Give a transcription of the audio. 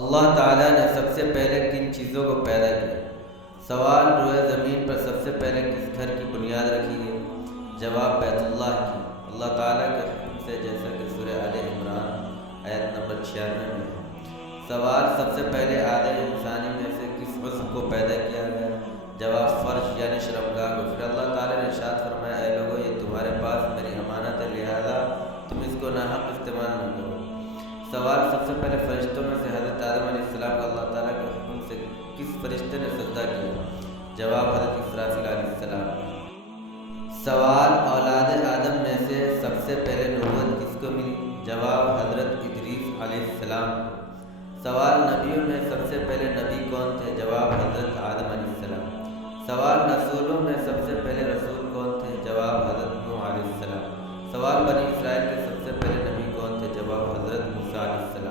अल्लाह ताला ने सबसे पहले किन चीज़ों को पैदा किया? सवाल, रोए ज़मीन पर सबसे पहले किस घर की बुनियाद रखी गई? जवाब, बैतुल्लाह की। अल्लाह ताला के हुक्म से, जैसा कि सूरह आले इमरान आयत नंबर 96 में है। सवाल, सबसे पहले आदम इंसानी में से किस उज़्व को पैदा किया गया? जवाब, फ़र्श यानी शर्मगाह को। फिर अल्लाह ताला ने इरशाद फरमाया, ऐ लोगो, ये तुम्हारे पास मेरी अमानत है, लिहाजा तुम इसको नाहक इस्तेमाल न करो। सवाल, सबसे पहले फरिश्तों में से हज़रत आदम अलैहिस्सलाम को अल्लाह ताला के हुक्म से किस फरिश्ते ने सजदा किया? जवाब, हज़रत इसराफील अलैहिस्सलाम। सवाल, औलाद आदम में से सबसे पहले नबूवत किसको मिली? जवाब, हज़रत इदरीस अलैहिस्सलाम। सवाल, नबियों में सबसे पहले नबी कौन थे? जवाब, हज़रत आदम अलैहिस्सलाम। सवाल, रसूलों में सबसे पहले रसूल कौन थे? जवाब, हज़रत नूह अलैहिस्सलाम। सवाल, बनी इसराइल के सबसे पहले नबी कौन थे? जवाब, हज़रत मूसा अलैहिस्सलाम।